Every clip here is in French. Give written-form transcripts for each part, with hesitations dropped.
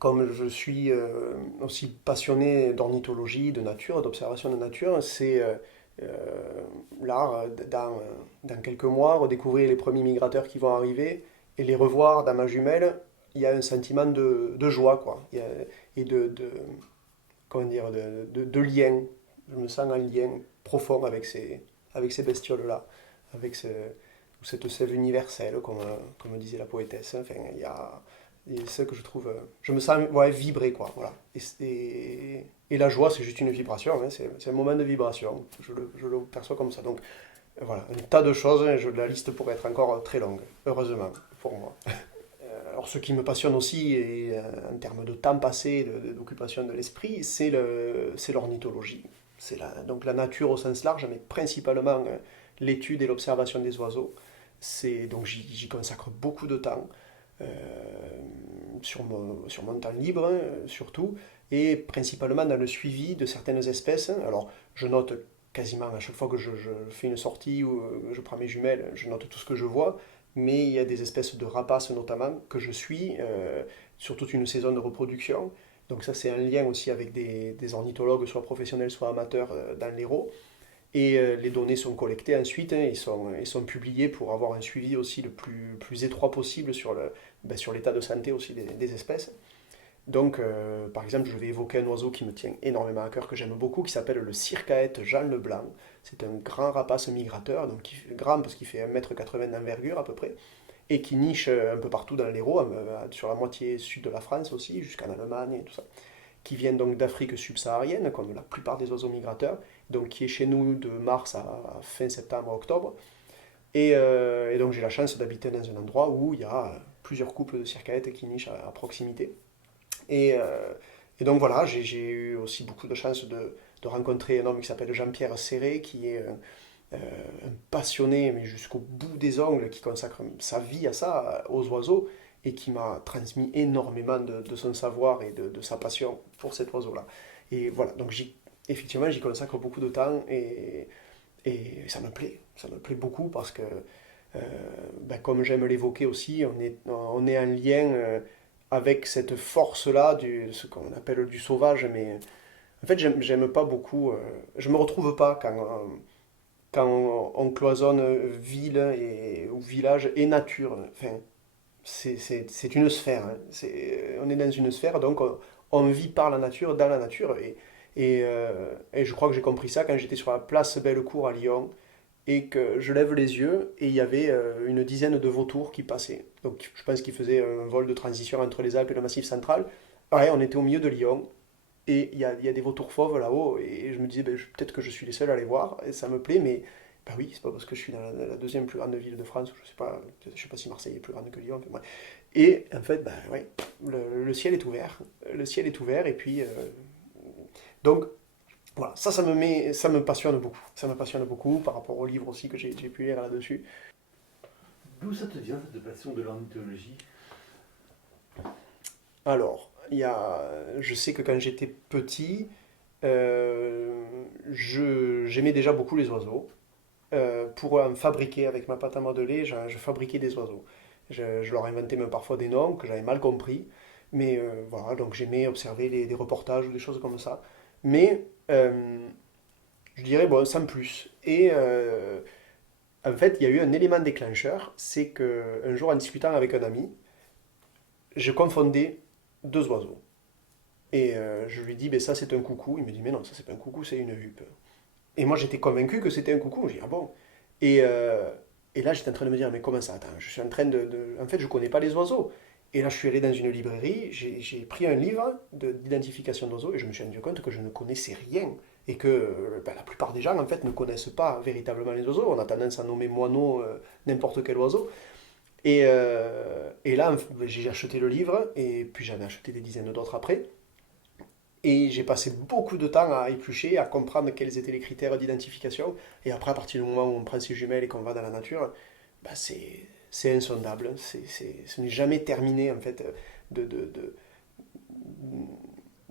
comme je suis aussi passionné d'ornithologie, de nature, d'observation de nature, c'est là, dans quelques mois, redécouvrir les premiers migrateurs qui vont arriver et les revoir dans ma jumelle. Il y a un sentiment de joie, quoi. Et comment dire, de lien. Je me sens en lien profond avec ces bestioles-là, avec cette sève universelle, comme disait la poétesse. Enfin, il y a ce que je trouve. Je me sens ouais, vibrer, quoi. Voilà. Et la joie, c'est juste une vibration, hein, c'est un moment de vibration. Je le perçois comme ça. Donc, voilà, un tas de choses. La liste pourrait être encore très longue, heureusement, pour moi. Alors, ce qui me passionne aussi, et, en termes de temps passé, d'occupation de l'esprit, c'est l'ornithologie. Donc la nature au sens large, mais principalement l'étude et l'observation des oiseaux. Donc j'y consacre beaucoup de temps, euh, sur mon temps libre surtout, et principalement dans le suivi de certaines espèces. Alors je note quasiment à chaque fois que je fais une sortie ou je prends mes jumelles, je note tout ce que je vois, mais il y a des espèces de rapaces notamment que je suis sur toute une saison de reproduction. Donc ça c'est un lien aussi avec des ornithologues, soit professionnels, soit amateurs dans l'Hérault. Et les données sont collectées ensuite, hein, ils sont publiés pour avoir un suivi aussi le plus étroit possible sur l'état de santé aussi des espèces. Donc, par exemple, je vais évoquer un oiseau qui me tient énormément à cœur, que j'aime beaucoup, qui s'appelle le circaète Jean Leblanc. C'est un grand rapace migrateur, donc qui fait grand parce qu'il fait 1,80 m d'envergure à peu près, et qui niche un peu partout dans l'Hérault, sur la moitié sud de la France aussi, jusqu'en Allemagne et tout ça, qui viennent donc d'Afrique subsaharienne, comme la plupart des oiseaux migrateurs, donc qui est chez nous de mars à fin septembre, octobre. Et donc j'ai la chance d'habiter dans un endroit où il y a plusieurs couples de circaètes qui nichent à proximité. Et, euh, et donc voilà, j'ai eu aussi beaucoup de chance de rencontrer un homme qui s'appelle Jean-Pierre Serré, qui est un passionné, mais jusqu'au bout des ongles, qui consacre sa vie à ça, aux oiseaux, et qui m'a transmis énormément de son savoir et de sa passion pour cet oiseau-là. Et voilà, donc effectivement, j'y consacre beaucoup de temps, et ça me plaît beaucoup parce que, ben, comme j'aime l'évoquer aussi, on est en lien avec cette force-là, ce qu'on appelle du sauvage, mais en fait, j'aime pas beaucoup, je me retrouve pas quand on cloisonne ville ou village et nature. Enfin, c'est une sphère, hein. On est dans une sphère, donc on vit par la nature, dans la nature. Et je crois que j'ai compris ça quand j'étais sur la place Bellecour à Lyon et que je lève les yeux et il y avait une dizaine de vautours qui passaient. Donc je pense qu'ils faisaient un vol de transition entre les Alpes et le Massif central. Ouais, on était au milieu de Lyon et il y a des vautours fauves là-haut et je me disais ben, peut-être que je suis les seuls à les voir et ça me plaît, mais bah oui, c'est pas parce que je suis dans la deuxième plus grande ville de France, je sais pas si Marseille est plus grande que Lyon. Enfin, bref. Et en fait, bah ouais, le ciel est ouvert, le ciel est ouvert et puis donc voilà, ça me passionne beaucoup. Ça me passionne beaucoup par rapport aux livres aussi que j'ai pu lire là-dessus. D'où ça te vient cette passion de l'ornithologie? Alors, je sais que quand j'étais petit, j'aimais déjà beaucoup les oiseaux. Pour en fabriquer avec ma pâte à modeler, je fabriquais des oiseaux. Je leur inventais même parfois des noms que j'avais mal compris. Mais voilà, donc j'aimais observer des reportages ou des choses comme ça. Mais je dirais, bon, sans plus. Et en fait, il y a eu un élément déclencheur, c'est qu'un jour, en discutant avec un ami, je confondais deux oiseaux. Et je lui dis, ben ça c'est un coucou. Il me dit, mais non, ça c'est pas un coucou, c'est une huppe. Et moi j'étais convaincu que c'était un coucou. Je dis, ah bon. Et, euh, et là j'étais en train de me dire, mais comment ça? Attends, je suis en train en fait, je connais pas les oiseaux. Et là je suis allé dans une librairie, j'ai pris un livre d'identification d'oiseaux et je me suis rendu compte que je ne connaissais rien. Et que ben, la plupart des gens en fait ne connaissent pas véritablement les oiseaux. On a tendance à nommer moineau n'importe quel oiseau. Et là, j'ai acheté le livre, et puis j'en ai acheté des dizaines d'autres après. Et j'ai passé beaucoup de temps à éplucher, à comprendre quels étaient les critères d'identification. Et après, à partir du moment où on prend ses jumelles et qu'on va dans la nature, bah c'est insondable. Ce n'est jamais terminé, en fait, de, de, de,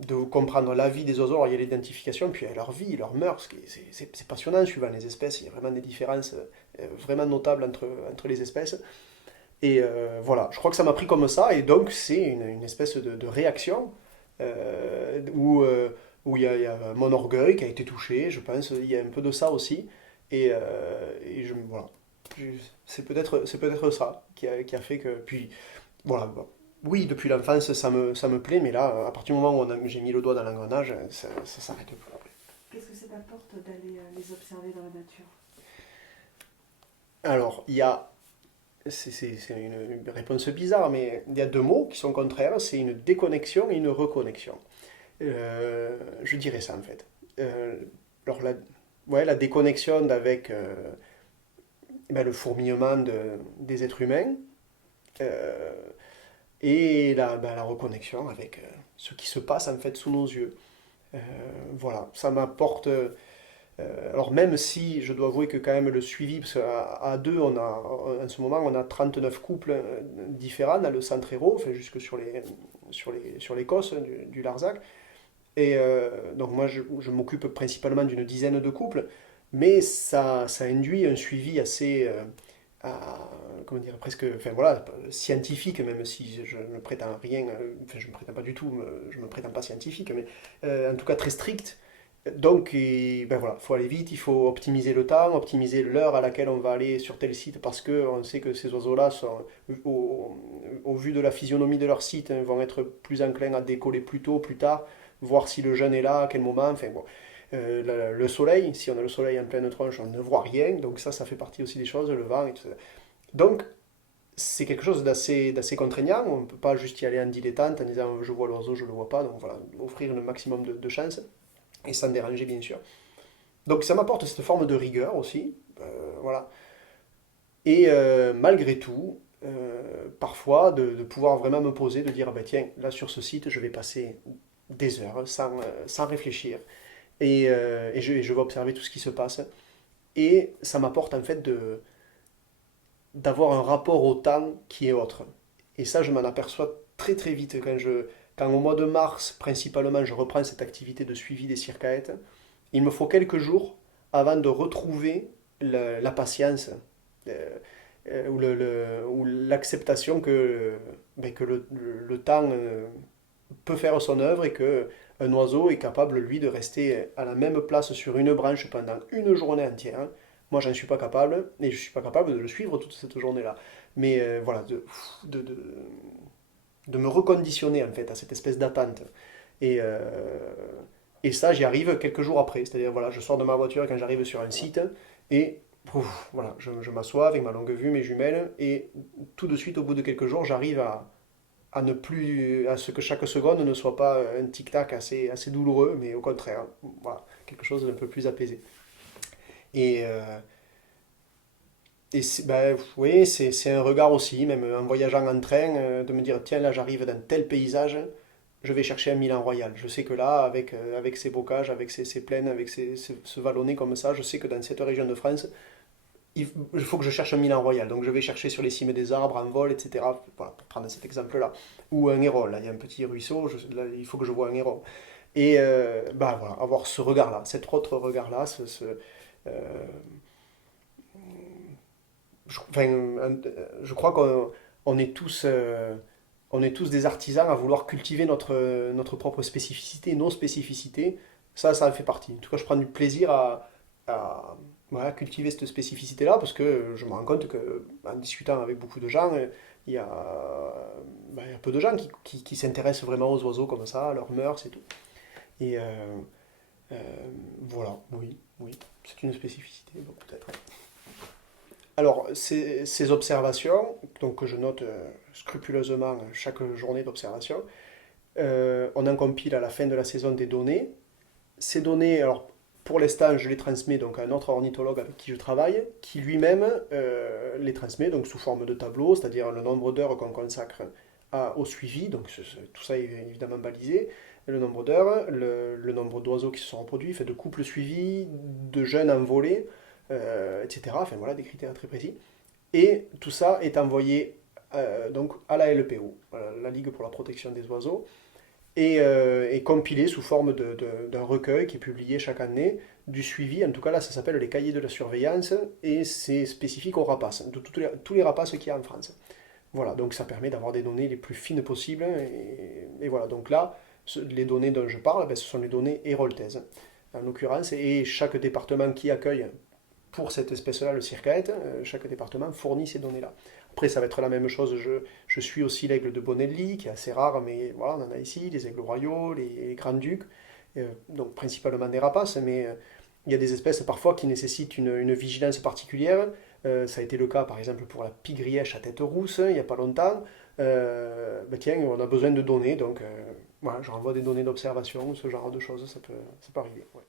de comprendre la vie des oiseaux. Alors, il y a l'identification, puis il y a leur vie, leur mœurs. C'est passionnant suivant les espèces. Il y a vraiment des différences vraiment notables entre les espèces. Et voilà, je crois que ça m'a pris comme ça, et donc c'est une espèce de réaction où il y a mon orgueil qui a été touché, je pense, il y a un peu de ça aussi. Voilà. Je- c'est peut-être ça qui a fait que. Puis voilà, bon. Oui, depuis l'enfance, ça me plaît, mais là, à partir du moment où j'ai mis le doigt dans l'engrenage, ça s'arrête plus après. Qu'est-ce que ça t'apporte d'aller les observer dans la nature? Alors, c'est une réponse bizarre, mais il y a deux mots qui sont contraires, c'est une déconnexion et une reconnexion. Je dirais ça en fait. Euh, alors ouais, la déconnexion avec ben, le fourmillement des êtres humains euh, et ben, la reconnexion avec ce qui se passe en fait sous nos yeux. Euh, voilà, ça m'apporte. Alors même si je dois avouer que quand même le suivi, parce qu'à deux, en ce moment, on a 39 couples différents dans le centre Hérault, enfin, jusque sur l'Écosse du Larzac. Et donc moi, je m'occupe principalement d'une dizaine de couples, mais ça induit un suivi assez, comment dire, presque, enfin voilà, scientifique, même si je ne prétends rien, enfin je ne prétends pas du tout, je ne me prétends pas scientifique, mais en tout cas très strict. Donc, ben voilà, il faut aller vite, il faut optimiser le temps, optimiser l'heure à laquelle on va aller sur tel site, parce qu'on sait que ces oiseaux-là, au, au vu de la physionomie de leur site, hein, vont être plus enclins à décoller plus tôt, plus tard, voir si le jeune est là, à quel moment, enfin bon. Le soleil, si on a le soleil en pleine tronche, on ne voit rien, donc ça fait partie aussi des choses, le vent et tout ça. Donc, c'est quelque chose d'assez contraignant, on ne peut pas juste y aller en dilettante en disant je vois l'oiseau, je ne le vois pas, donc voilà, offrir le maximum de chances, et sans déranger bien sûr. Donc ça m'apporte cette forme de rigueur aussi, voilà. Et malgré tout, parfois de pouvoir vraiment me poser, de dire, bah, tiens, là sur ce site, je vais passer des heures sans réfléchir, je vais observer tout ce qui se passe. Et ça m'apporte en fait d'avoir un rapport au temps qui est autre. Et ça, je m'en aperçois très très vite quand au mois de mars, principalement, je reprends cette activité de suivi des circaètes. Il me faut quelques jours avant de retrouver la patience ou l'acceptation que le temps peut faire son œuvre et que un oiseau est capable, lui, de rester à la même place sur une branche pendant une journée entière. Moi, j'en suis pas capable et je suis pas capable de le suivre toute cette journée-là. Mais voilà, de, de, de me reconditionner en fait à cette espèce d'attente. Et, euh, et ça, j'y arrive quelques jours après. C'est-à-dire, voilà, je sors de ma voiture quand j'arrive sur un site et voilà, je m'assois avec ma longue vue, mes jumelles, et tout de suite, au bout de quelques jours, j'arrive à ne plus, à ce que chaque seconde ne soit pas un tic-tac assez douloureux, mais au contraire, voilà, quelque chose d'un peu plus apaisé. Et, ben, oui, c'est un regard aussi, même en voyageant en train, de me dire, tiens, là j'arrive dans tel paysage, je vais chercher un Milan Royal. Je sais que là, avec ses bocages, avec ses plaines, avec ce vallonné comme ça, je sais que dans cette région de France, il faut que je cherche un Milan Royal. Donc je vais chercher sur les cimes des arbres, en vol, etc. Voilà, pour prendre cet exemple-là. Ou un héron, là, il y a un petit ruisseau, là, il faut que je vois un héron. Et bah, voilà, avoir ce regard-là, cet autre regard-là, euh, je crois qu'on est tous, on est tous des artisans à vouloir cultiver notre propre spécificité, nos spécificités. Ça en fait partie. En tout cas, je prends du plaisir voilà, cultiver cette spécificité-là parce que je me rends compte que, en discutant avec beaucoup de gens, il y a peu de gens qui s'intéressent vraiment aux oiseaux comme ça, à leurs mœurs et tout. Et euh, voilà, oui, oui, c'est une spécificité, bon, peut-être. Alors, ces observations, donc que je note scrupuleusement chaque journée d'observation, on en compile à la fin de la saison des données. Ces données, alors pour l'instant, je les transmets donc à un autre ornithologue avec qui je travaille, qui lui-même les transmet donc sous forme de tableau, c'est-à-dire le nombre d'heures qu'on consacre au suivi, donc tout ça est évidemment balisé, le nombre d'heures, le nombre d'oiseaux qui se sont reproduits, fait de couples suivis, de jeunes envolés, etc. Enfin voilà, des critères très précis. Et tout ça est envoyé donc à la LPO, la Ligue pour la protection des oiseaux, et compilé sous forme d'un recueil qui est publié chaque année, du suivi. En tout cas là, ça s'appelle les cahiers de la surveillance, et c'est spécifique aux rapaces, de tous les rapaces qu'il y a en France. Voilà, donc ça permet d'avoir des données les plus fines possibles. Et voilà, donc là, les données dont je parle, ben, ce sont les données héroltaises, en l'occurrence, et chaque département qui accueille pour cette espèce-là le circaète, chaque département fournit ces données-là. Après, ça va être la même chose, je suis aussi l'aigle de Bonelli, qui est assez rare, mais voilà, on en a ici, les aigles royaux, les grands-ducs, donc principalement des rapaces, mais il y a des espèces parfois qui nécessitent une vigilance particulière. Ça a été le cas par exemple pour la pie-grièche à tête rousse, il n'y a pas longtemps. Ben tiens, on a besoin de données, donc voilà, je renvoie des données d'observation, ce genre de choses, ça peut arriver. Ouais.